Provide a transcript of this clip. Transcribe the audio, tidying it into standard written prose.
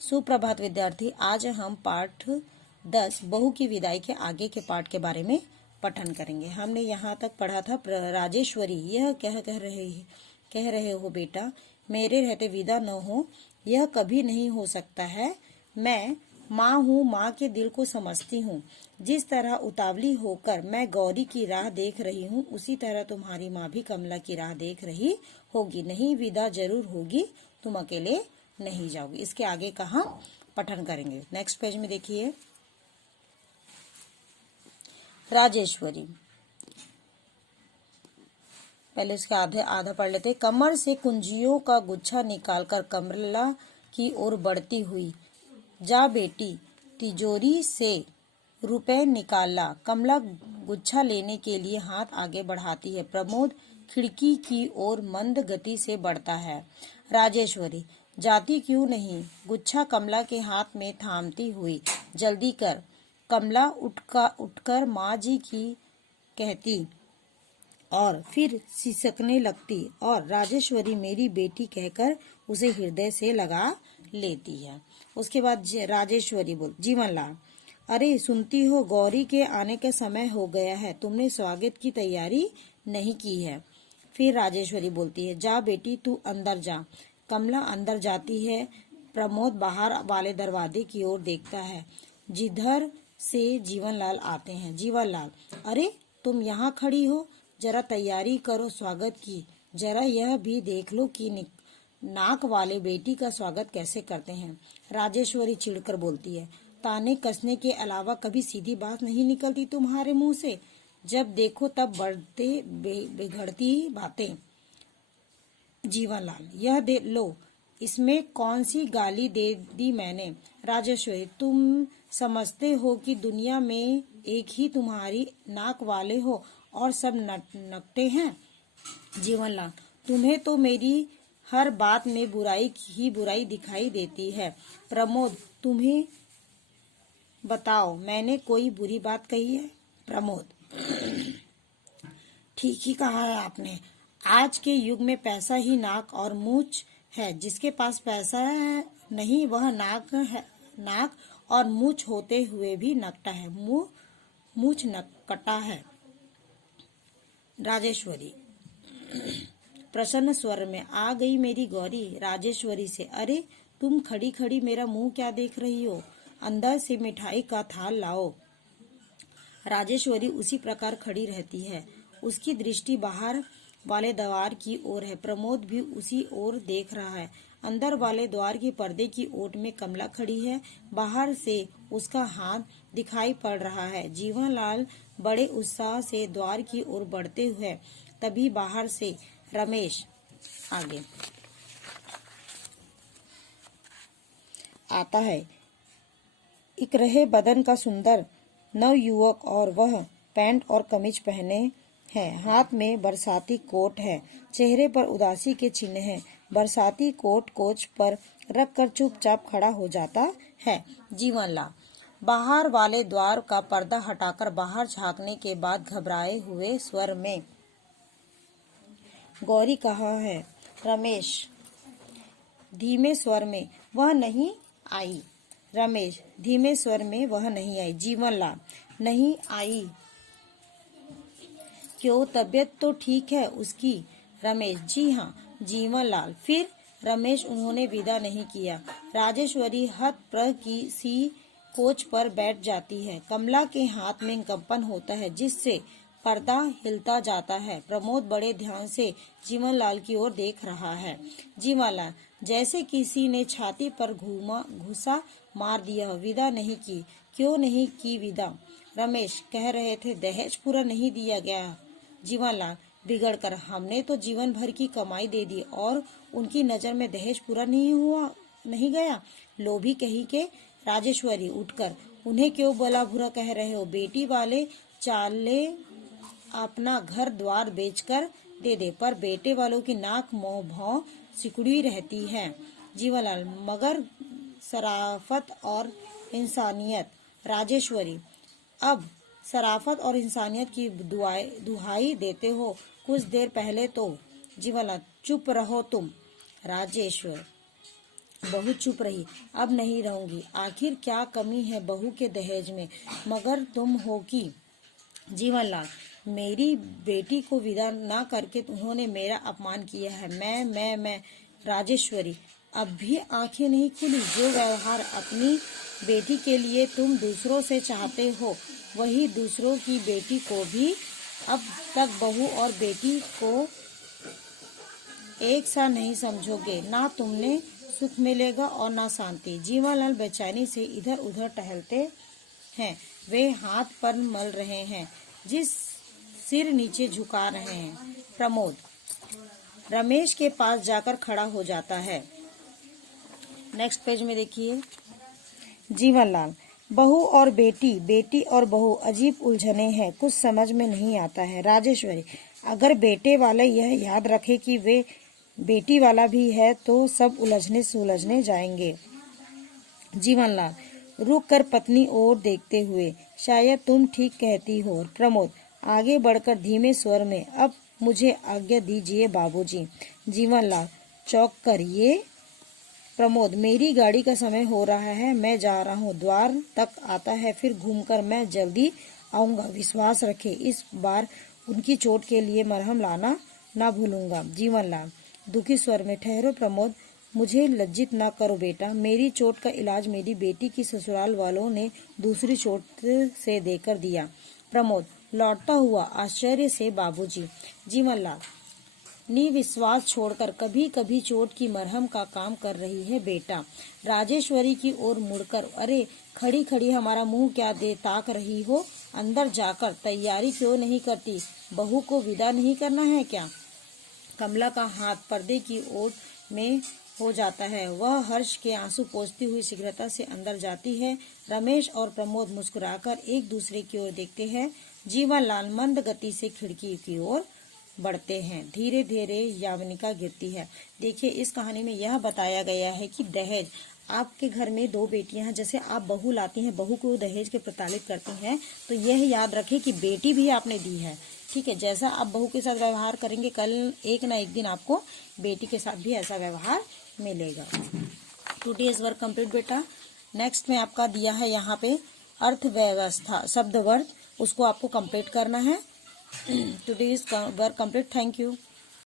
सुप्रभात विद्यार्थी, आज हम पाठ 10 बहू की विदाई के आगे के पाठ के बारे में पठन करेंगे। हमने यहाँ तक पढ़ा था राजेश्वरी यह कह रहे हो बेटा, मेरे रहते विदा न हो, यह कभी नहीं हो सकता है। मैं माँ हूँ, माँ के दिल को समझती हूँ। जिस तरह उतावली होकर मैं गौरी की राह देख रही हूँ, उसी तरह तुम्हारी माँ भी कमला की राह देख रही होगी। नहीं, विदा जरूर होगी, तुम अकेले नहीं जाओगी। इसके आगे का हम पठन करेंगे। नेक्स्ट पेज में देखिए। राजेश्वरी, पहले उसके आधा पढ़ लेते। कमर से कुंजियों का गुच्छा निकालकर कमला की ओर बढ़ती हुई, जा बेटी, तिजोरी से रुपए निकाला। कमला गुच्छा लेने के लिए हाथ आगे बढ़ाती है। प्रमोद खिड़की की ओर मंद गति से बढ़ता है। राजेश्वरी, जाती क्यों नहीं? गुच्छा कमला के हाथ में थामती हुई, जल्दी कर। कमला उठकर माँ जी की कहती और फिर सिसकने लगती और राजेश्वरी मेरी बेटी कहकर उसे हृदय से लगा लेती है। उसके बाद राजेश्वरी बोल, जीवनलाल, अरे सुनती हो, गौरी के आने का समय हो गया है, तुमने स्वागत की तैयारी नहीं की है। फिर राजेश्वरी बोलती है, जा बेटी तू अंदर जा। कमला अंदर जाती है। प्रमोद बाहर वाले दरवाजे की ओर देखता है, जिधर से जीवनलाल आते हैं। जीवनलाल, अरे तुम यहाँ खड़ी हो, जरा तैयारी करो स्वागत की। जरा यह भी देख लो कि नाक वाले बेटी का स्वागत कैसे करते हैं। राजेश्वरी चिढ़कर बोलती है, ताने कसने के अलावा कभी सीधी बात नहीं निकलती तुम्हारे मुंह से। जब देखो तब बढ़ते बिगड़ती बातें। जीवनलाल, यह दे लो, इसमें कौन सी गाली दे दी मैंने? राजेश्वरी, तुम समझते हो कि दुनिया में एक ही तुम्हारी नाक वाले हो और सब नकटे हैं? जीवनलाल, तुम्हें तो मेरी हर बात में बुराई ही बुराई दिखाई देती है। प्रमोद, तुम्हें बताओ, मैंने कोई बुरी बात कही है? प्रमोद, ठीक ही कहा है आपने। आज के युग में पैसा ही नाक और मूछ है। जिसके पास पैसा है नहीं, वह नाक और मूछ होते हुए भी नकटा है, मूछ नकटा है। राजेश्वरी प्रसन्न स्वर में, आ गई मेरी गौरी। राजेश्वरी से, अरे तुम खड़ी खड़ी मेरा मुंह क्या देख रही हो? अंदर से मिठाई का थाल लाओ। राजेश्वरी उसी प्रकार खड़ी रहती है। उसकी दृष्टि बाहर वाले द्वार की ओर है। प्रमोद भी उसी ओर देख रहा है। अंदर वाले द्वार के पर्दे की ओट में कमला खड़ी है। बाहर से उसका हाथ दिखाई पड़ रहा है। जीवनलाल बड़े उत्साह से द्वार की ओर बढ़ते हुए, तभी बाहर से रमेश आगे आता है। इकरहे बदन का सुंदर नवयुवक, और वह पैंट और कमीज पहने है। हाथ में बरसाती कोट है। चेहरे पर उदासी के चिन्ह हैं। बरसाती कोट कोच पर रखकर चुपचाप खड़ा हो जाता है। जीवनलाल बाहर वाले द्वार का पर्दा हटाकर बाहर झांकने के बाद घबराए हुए स्वर में, गौरी कहाँ है? रमेश धीमे स्वर में, वह नहीं आई। रमेश धीमे स्वर में, वह नहीं आई। जीवनलाल, नहीं आई क्यों? तबीयत तो ठीक है उसकी। रमेश, जी हाँ। जीवनलाल, फिर? रमेश, उन्होंने विदा नहीं किया। राजेश्वरी हतप्रभ की सी कोच पर बैठ जाती है। कमला के हाथ में कंपन होता है, जिससे पर्दा हिलता जाता है। प्रमोद बड़े ध्यान से जीवनलाल की ओर देख रहा है। जीवनलाल, जैसे किसी ने छाती पर घुसा मार दिया। विदा नहीं की? क्यों नहीं की विदा? रमेश, कह रहे थे दहेज पूरा नहीं दिया गया। जीवनलाल बिगड़कर, हमने तो जीवन भर की कमाई दे दी और उनकी नजर में दहेज पूरा नहीं गया। लोभी कहीं के। राजेश्वरी उठकर, उन्हें क्यों भला बुरा कह रहे हो? बेटी वाले चाले अपना घर द्वार बेचकर दे दे, पर बेटे वालों की नाक मुंह भौं सिकुड़ी रहती है। जीवनलाल, मगर शराफत और इंसानियत। राजेश्वरी, अब शराफत और इंसानियत की दुहाई देते हो? कुछ देर पहले तो। जीवनलाल, चुप रहो तुम। राजेश्वर, बहू चुप रही। अब नहीं रहूंगी। आखिर क्या कमी है बहू के दहेज में, मगर तुम हो कि। जीवनलाल, मेरी बेटी को विदा ना करके उन्होंने मेरा अपमान किया है। मैं राजेश्वरी, अब भी आंखें नहीं खुली। जो व्यवहार अपनी बेटी के लिए तुम दूसरों से चाहते हो, वही दूसरों की बेटी को भी। अब तक बहू और बेटी को एक सा नहीं समझोगे, ना तुमने सुख मिलेगा और ना शांति। जीवनलाल बेचैनी से इधर उधर टहलते हैं। वे हाथ पर मल रहे हैं, जिस सिर नीचे झुका रहे हैं। प्रमोद रमेश के पास जाकर खड़ा हो जाता है। नेक्स्ट पेज में देखिए। जीवनलाल, बहू और बेटी, बेटी और बहू, अजीब उलझने हैं, कुछ समझ में नहीं आता है। राजेश्वरी, अगर बेटे वाले यह याद रखे कि वे बेटी वाला भी है तो सब उलझने सुलझने जाएंगे। जीवनलाल रुक कर पत्नी ओर देखते हुए, शायद तुम ठीक कहती हो। प्रमोद आगे बढ़कर धीमे स्वर में, अब मुझे आज्ञा दीजिए बाबूजी। जीवनलाल चौंक कर, ये। प्रमोद, मेरी गाड़ी का समय हो रहा है, मैं जा रहा हूँ। द्वार तक आता है, फिर घूमकर मैं जल्दी आऊंगा। विश्वास रखे, इस बार उनकी चोट के लिए मरहम लाना ना भूलूंगा। जीवनलाल दुखी स्वर में, ठहरो प्रमोद, मुझे लज्जित ना करो बेटा। मेरी चोट का इलाज मेरी बेटी की ससुराल वालों ने दूसरी चोट से देकर दिया। प्रमोद लौटता हुआ आश्चर्य से, बाबूजी। जीवनलाल निविश्वास छोड़कर, कभी कभी चोट की मरहम का काम कर रही है बेटा। राजेश्वरी की ओर मुड़कर, अरे खड़ी खड़ी हमारा मुंह क्या दे ताक रही हो? अंदर जाकर तैयारी क्यों नहीं करती? बहू को विदा नहीं करना है क्या? कमला का हाथ पर्दे की ओर में हो जाता है। वह हर्ष के आंसू पोंछती हुई शीघ्रता से अंदर जाती है। रमेश और प्रमोद मुस्कुराकर एक दूसरे की ओर देखते हैं। जीवनलाल मंद गति से खिड़की की ओर बढ़ते हैं। धीरे धीरे यावनिका गिरती है। देखिए, इस कहानी में यह बताया गया है कि दहेज, आपके घर में दो बेटियां हैं, जैसे आप बहू लाती हैं, बहू को दहेज के प्रताड़ित करती हैं, तो यह याद रखें कि बेटी भी आपने दी है। ठीक है, जैसा आप बहू के साथ व्यवहार करेंगे, कल एक ना एक दिन आपको बेटी के साथ भी ऐसा व्यवहार मिलेगा। टुडेज वर्क कंप्लीट बेटा। नेक्स्ट में आपका दिया है यहाँ पे अर्थव्यवस्था, शब्द वर्ग, उसको आपको कंप्लीट करना है। Today's work complete. Thank you.